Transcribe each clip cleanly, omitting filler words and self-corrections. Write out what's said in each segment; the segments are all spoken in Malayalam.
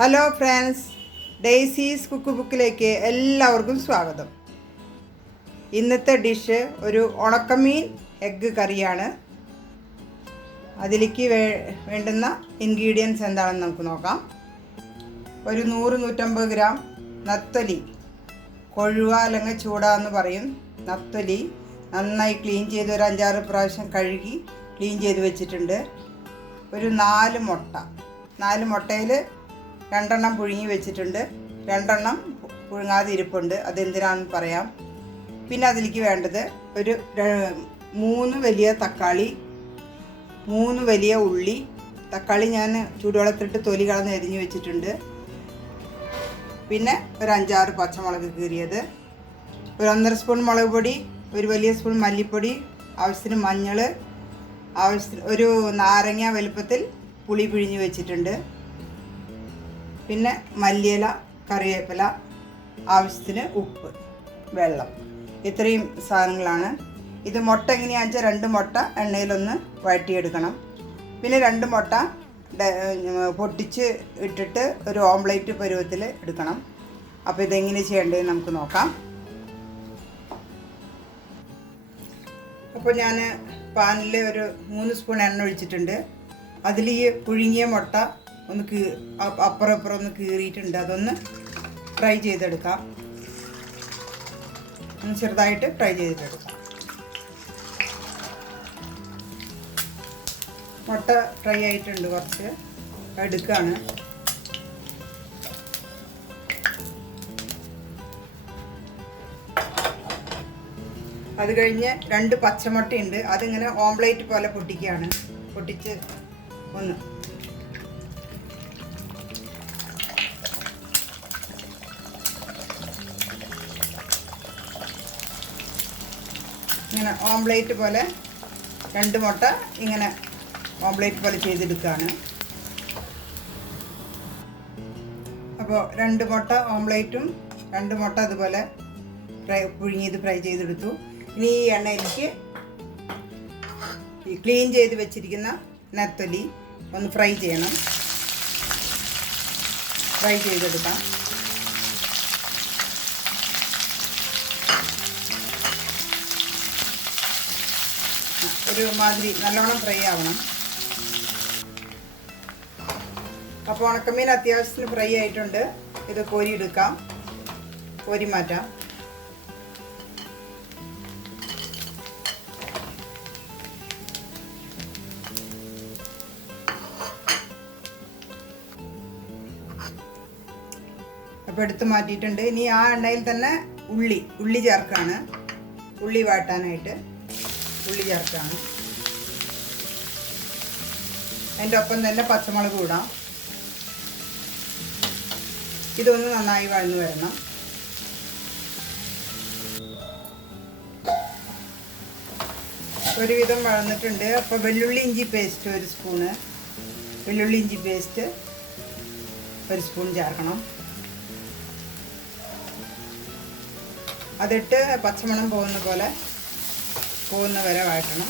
ഹലോ ഫ്രണ്ട്സ്, ഡെയ്സീസ് കുക്ക് ബുക്കിലേക്ക് എല്ലാവർക്കും സ്വാഗതം. ഇന്നത്തെ ഡിഷ് ഒരു ഉണക്കമീൻ എഗ്ഗ് കറിയാണ്. അതിലേക്ക് വേണ്ടുന്ന ഇൻഗ്രീഡിയൻസ് എന്താണെന്ന് നമുക്ക് നോക്കാം. ഒരു 100-150 ഗ്രാം നത്തൊലി, കൊഴുവ അല്ലെങ്കിൽ ചൂട എന്ന് പറയും. നത്തൊലി നന്നായി ക്ലീൻ ചെയ്ത് ഒരു 5-6 പ്രാവശ്യം കഴുകി ക്ലീൻ ചെയ്ത് വെച്ചിട്ടുണ്ട്. ഒരു 4 മുട്ട, 4 മുട്ടയിൽ 2 എണ്ണം പുഴുങ്ങി വെച്ചിട്ടുണ്ട്, 2 എണ്ണം പുഴുങ്ങാതെ ഇരിപ്പുണ്ട്. അതെന്തിനാണെന്ന് പറയാം. പിന്നെ അതിലേക്ക് വേണ്ടത് ഒരു 3 വലിയ തക്കാളി, 3 വലിയ ഉള്ളി. തക്കാളി ഞാൻ ചൂടുവെള്ളത്തിലിട്ട് തൊലി കളഞ്ഞ് എരിഞ്ഞ് വെച്ചിട്ടുണ്ട്. പിന്നെ ഒരു 5-6 പച്ചമുളക് കീറിയത്, ഒരു 1.5 സ്പൂൺ മുളക് പൊടി, ഒരു വലിയ സ്പൂൺ മല്ലിപ്പൊടി, ആവശ്യത്തിന് മഞ്ഞൾ, ആവശ്യത്തിന് ഒരു നാരങ്ങ വലുപ്പത്തിൽ പുളി പിഴിഞ്ഞ് വെച്ചിട്ടുണ്ട്. പിന്നെ മല്ലിയില, കറിവേപ്പില, ആവശ്യത്തിന് ഉപ്പ്, വെള്ളം. ഇത്രയും സാധനങ്ങളാണ്. ഇത് മുട്ട എങ്ങനെയാണെന്ന് വെച്ചാൽ 2 മുട്ട എണ്ണയിലൊന്ന് വഴറ്റിയെടുക്കണം. പിന്നെ 2 മുട്ട പൊട്ടിച്ച് ഇട്ടിട്ട് ഒരു ഓംലേറ്റ് പരുവത്തിൽ എടുക്കണം. അപ്പോൾ ഇതെങ്ങനെ ചെയ്യേണ്ടതെന്ന് നമുക്ക് നോക്കാം. അപ്പോൾ ഞാൻ പാനിൽ ഒരു 3 സ്പൂൺ എണ്ണ ഒഴിച്ചിട്ടുണ്ട്. അതിൽ ഈ പുഴുങ്ങിയ മുട്ട ഒന്ന് അപ്പുറം ഒന്ന് കീറിയിട്ടുണ്ട്. അതൊന്ന് ഫ്രൈ ചെയ്തെടുക്കാം. ഒന്ന് ചെറുതായിട്ട് ഫ്രൈ ചെയ്തിട്ടെടുക്കാം. മുട്ട ഫ്രൈ ആയിട്ടുണ്ട്, കുറച്ച് എടുക്കുകയാണ്. അത് കഴിഞ്ഞ് 2 പച്ചമുട്ടയുണ്ട്. അതിങ്ങനെ ഓംലേറ്റ് പോലെ പൊട്ടിക്കുകയാണ്. പൊട്ടിച്ച് ഒന്ന് ഇങ്ങനെ ഓംലേറ്റ് പോലെ 2 മുട്ട ഇങ്ങനെ ഓംലേറ്റ് പോലെ ചെയ്തെടുക്കുകയാണ്. അപ്പോൾ 2 മുട്ട ഓംലേറ്റും 2 മുട്ട അതുപോലെ പുഴുങ്ങിയത് ഫ്രൈ ചെയ്തെടുത്തു. ഇനി ഈ എണ്ണയിലേക്ക് ക്ലീൻ ചെയ്ത് വെച്ചിരിക്കുന്ന നത്തൊലി ഒന്ന് ഫ്രൈ ചെയ്യണം. ഫ്രൈ ചെയ്തെടുക്കാം. ഒരു മാതിരി നല്ലോണം ഫ്രൈ ആവണം. അപ്പോൾ ഉണക്കമീൻ അത്യാവശ്യത്തിന് ഫ്രൈ ആയിട്ടുണ്ട്. ഇത് കോരി എടുക്കാം, കോരി മാറ്റാം. അപ്പോൾ എടുത്ത് മാറ്റിയിട്ടുണ്ട്. ഇനി ആ എണ്ണയിൽ തന്നെ ഉള്ളി ചേർക്കാണ്. ഉള്ളി വാട്ടാനായിട്ട് ഉള്ളി ചേർക്കാണ്. അതിൻ്റെ ഒപ്പം തന്നെ പച്ചമുളക് ഇടാം. ഇതൊന്ന് നന്നായി വഴന്നു വരണം. ഒരുവിധം വഴന്നിട്ടുണ്ട്. അപ്പോൾ വെള്ളുള്ളി ഇഞ്ചി പേസ്റ്റ് 1 സ്പൂണ്, വെള്ളുള്ളി ഇഞ്ചി പേസ്റ്റ് 1 സ്പൂൺ ചേർക്കണം. അതിട്ട് പച്ചമണം പോകുന്ന വരെ വഴറ്റണം.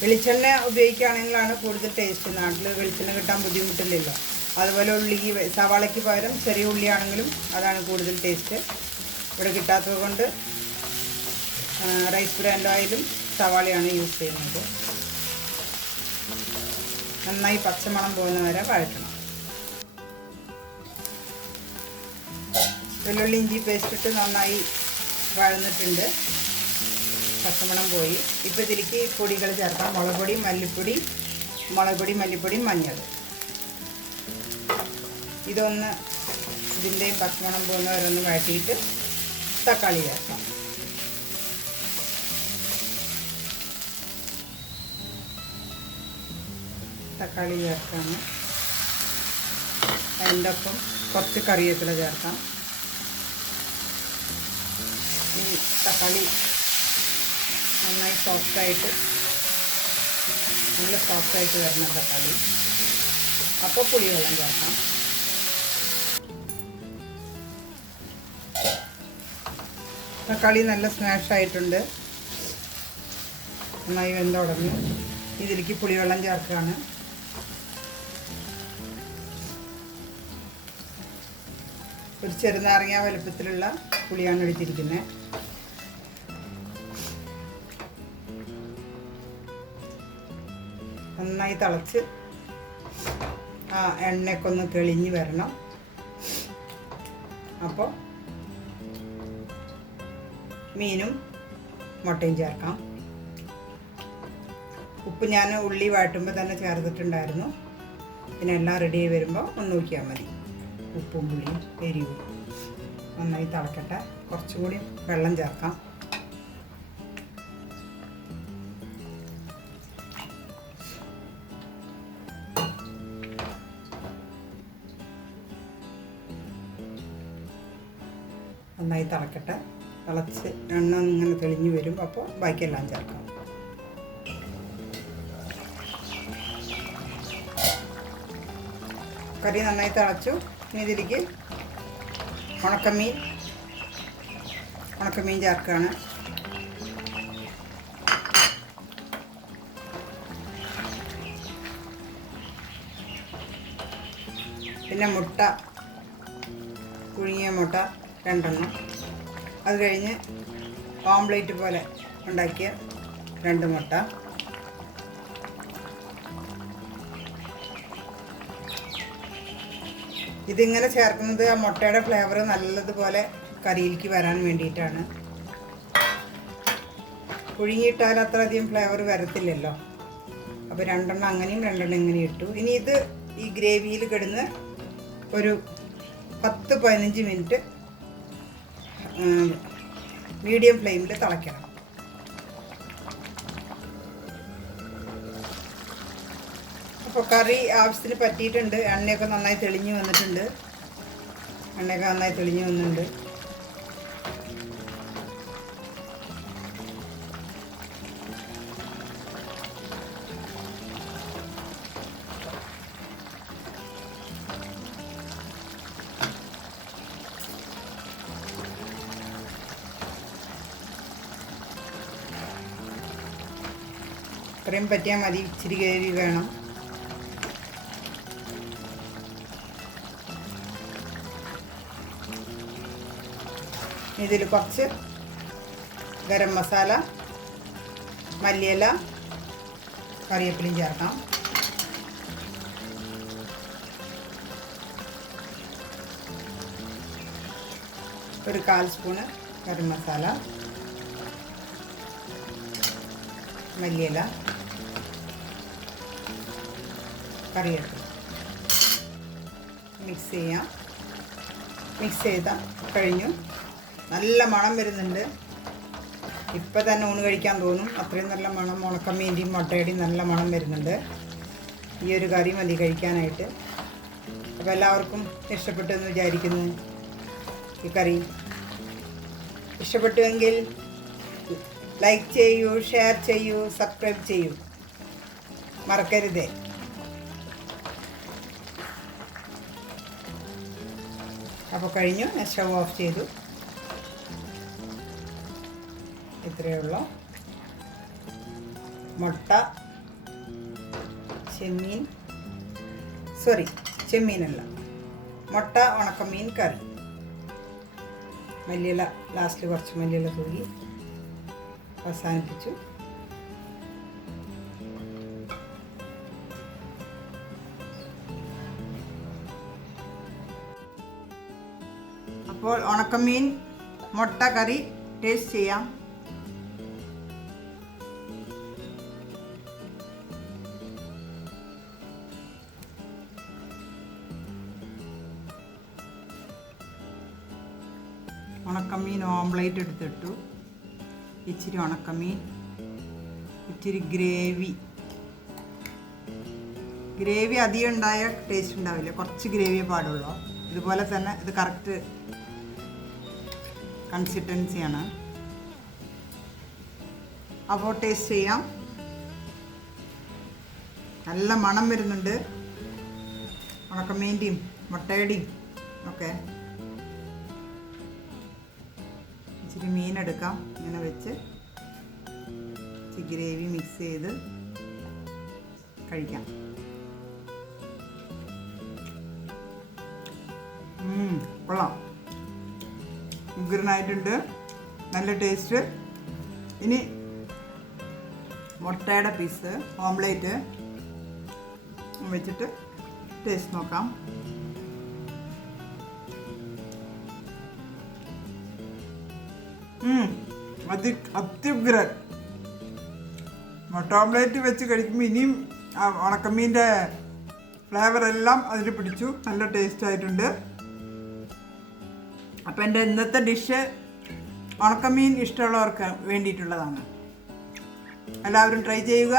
വെളിച്ചെണ്ണ ഉപയോഗിക്കുകയാണെങ്കിലാണ് കൂടുതൽ ടേസ്റ്റ്. നാട്ടിൽ വെളിച്ചെണ്ണ കിട്ടാൻ ബുദ്ധിമുട്ടില്ലല്ലോ. അതുപോലെ ഉള്ളി, സവാളയ്ക്ക് പകരം ചെറിയ ഉള്ളിയാണെങ്കിലും അതാണ് കൂടുതൽ ടേസ്റ്റ്. ഇവിടെ കിട്ടാത്തത് കൊണ്ട് റൈസ് ബ്രാൻഡ് ഓയിലും സവാളയാണ് യൂസ് ചെയ്യുന്നത്. നന്നായി പച്ചമണം പോകുന്ന വരെ വഴറ്റണം. വെള്ളുള്ളി ഇഞ്ചി പേസ്റ്റ് ഇട്ട് നന്നായി വഴന്നിട്ടുണ്ട്. പച്ചമണം പോയി. ഇപ്പോൾ ഇതിലേക്ക് പൊടികൾ ചേർക്കാം. മുളക് പൊടി, മല്ലിപ്പൊടി, മഞ്ഞൾ. ഇതൊന്ന് ഇതിൻ്റെ പച്ചമണം പോകുന്ന വരെ ഒന്ന് വഴറ്റിയിട്ട് തക്കാളി ചേർക്കാം. തക്കാളി ചേർക്കാം. അതിൻ്റെ ഒപ്പം കുറച്ച് കറിവേപ്പില ചേർക്കാം. ഈ തക്കാളി നന്നായി സോഫ്റ്റായിട്ട് വരണം തക്കാളി. അപ്പോൾ പുളിവെള്ളം ചേർക്കാം. തക്കാളി നല്ല സ്മാഷായിട്ടുണ്ട്, നന്നായി വെന്തുടങ്ങി. ഇതിലേക്ക് പുളിവെള്ളം ചേർക്കുകയാണ്. ഒരു ചെറുനാരങ്ങ വലുപ്പത്തിലുള്ള പുളിയാണ് എടുത്തിരിക്കുന്നത്. നന്നായി തിളച്ച് ആ എണ്ണയൊക്കെ ഒന്ന് തെളിഞ്ഞ് വരണം. അപ്പോൾ മീനും മുട്ടയും ചേർക്കാം. ഉപ്പ് ഞാൻ ഉള്ളി വഴറ്റുമ്പോൾ തന്നെ ചേർത്തിട്ടുണ്ടായിരുന്നു. പിന്നെ എല്ലാം റെഡി ആയി വരുമ്പോൾ ഒന്ന് നോക്കിയാൽ മതി. ഉപ്പും പുളിയും എരിവും നന്നായി തിളക്കട്ടെ. കുറച്ചും കൂടി വെള്ളം ചേർക്കാം. നന്നായി തിളക്കട്ടെ. തിളച്ച് എണ്ണ ഇങ്ങനെ തെളിഞ്ഞ് വരും. അപ്പോൾ ബാക്കിയെല്ലാം ചേർക്കാം. കറി നന്നായി തിളച്ചു. ഇനി ഇതിലേക്ക് ഉണക്കമീൻ ചേർക്കുകയാണ്. പിന്നെ മുട്ട, പുഴുങ്ങിയ മുട്ട 2 എണ്ണം. അത് കഴിഞ്ഞ് ഓംലേറ്റ് പോലെ ഉണ്ടാക്കിയ 2 മുട്ട. ഇതിങ്ങനെ ചേർക്കുന്നത് ആ മുട്ടയുടെ ഫ്ലേവർ നല്ലതുപോലെ കറിയിലേക്ക് വരാൻ വേണ്ടിയിട്ടാണ്. പുഴുങ്ങിയിട്ടാൽ അത്ര അധികം ഫ്ലേവർ വരത്തില്ലല്ലോ. അപ്പോൾ 2 എണ്ണം അങ്ങനെയും 2 എണ്ണം ഇങ്ങനെയും ഇട്ടു. ഇനി ഇത് ഈ ഗ്രേവിയിൽ കിടന്ന് ഒരു 10-15 മിനിറ്റ് മീഡിയം ഫ്ലെയിമിൽ തിളയ്ക്കണം. അപ്പോൾ കറി ആവശ്യത്തിന് പറ്റിയിട്ടുണ്ട്. എണ്ണയൊക്കെ നന്നായി തെളിഞ്ഞ് വന്നിട്ടുണ്ട്. ഇത്രയും പറ്റിയാൽ മതി. ഇച്ചിരി ഗ്രേവി വേണം. ഇതിൽ കുറച്ച് ഗരം മസാല, മല്ലിയില, കറിവേപ്പിലയും ചേർക്കാം. ഒരു 1/4 സ്പൂണ് ഗരം മസാല, മല്ലിയില, കറിവേപ്പില മിക്സ് ചെയ്യാം. മിക്സ് ചെയ്താൽ കഴിഞ്ഞു. നല്ല മണം വരുന്നുണ്ട്. ഇപ്പം തന്നെ ഊണ് കഴിക്കാൻ തോന്നും. അത്രയും നല്ല മണം. ഉണക്കമീൻ്റെയും മുട്ടയുടെയും നല്ല മണം വരുന്നുണ്ട്. ഈ ഒരു കറി മതി കഴിക്കാനായിട്ട്. അപ്പോൾ എല്ലാവർക്കും ഇഷ്ടപ്പെട്ടെന്ന് വിചാരിക്കുന്നു. ഈ കറി ഇഷ്ടപ്പെട്ടുവെങ്കിൽ ലൈക്ക് ചെയ്യൂ, ഷെയർ ചെയ്യൂ, സബ്സ്ക്രൈബ് ചെയ്യൂ, മറക്കരുതേ. അപ്പോൾ കഴിഞ്ഞു. ഞാൻ സ്റ്റവ് ഓഫ് ചെയ്തു. ഇത്രയുള്ള മുട്ട, ചെമ്മീനല്ല, മുട്ട ഉണക്കമീൻ കറി. മല്ലിയില ലാസ്റ്റിൽ കുറച്ച് മല്ലിയില തൂകി അവസാനിപ്പിച്ചു. അപ്പോൾ ഉണക്കമീൻ മുട്ട കറി ടേസ്റ്റ് ചെയ്യാം. ഉണക്കമീൻ ഓംലേറ്റ് എടുത്തിട്ടു. ഇച്ചിരി ഉണക്കമീൻ, ഇച്ചിരി ഗ്രേവി അധികം ഉണ്ടായ ടേസ്റ്റ് ഉണ്ടാവില്ല. കുറച്ച് ഗ്രേവിയെ പാടുള്ളൂ. ഇതുപോലെ തന്നെ ഇത് കറക്റ്റ് കൺസിസ്റ്റൻസിയാണ്. അപ്പോൾ ടേസ്റ്റ് ചെയ്യാം. നല്ല മണം വരുന്നുണ്ട് ഉണക്കമീൻ്റെയും മുട്ടയുടെയും ഒക്കെ. ഇച്ചിരി മീനെടുക്കാം. ഇങ്ങനെ വെച്ച് ഇച്ചിരി ഗ്രേവി മിക്സ് ചെയ്ത് കഴിക്കാം. കൊള്ളാം. ഉഗ്രനായിട്ടുണ്ട്, നല്ല ടേസ്റ്റ്. ഇനി മുട്ടയുടെ പീസ് ഓംലേറ്റ് വെച്ചിട്ട് ടേസ്റ്റ് നോക്കാം. അത്യുഗ്രൻ. മുട്ട ഓംലേറ്റ് വെച്ച് കഴിക്കുമ്പോൾ ഇനിയും ഉണക്കമീൻ്റെ ഫ്ലേവർ എല്ലാം അതിൽ പിടിച്ചു. നല്ല ടേസ്റ്റ് ആയിട്ടുണ്ട്. അപ്പം എൻ്റെ ഇന്നത്തെ ഡിഷ് ഉണക്കമീൻ ഇഷ്ടമുള്ളവർക്ക് വേണ്ടിയിട്ടുള്ളതാണ്. എല്ലാവരും ട്രൈ ചെയ്യുക.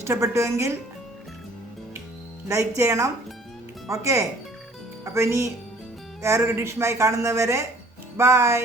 ഇഷ്ടപ്പെട്ടുവെങ്കിൽ ലൈക്ക് ചെയ്യണം. ഓക്കെ, അപ്പോൾ ഇനി വേറൊരു ഡിഷുമായി കാണുന്നവരെ ബൈ.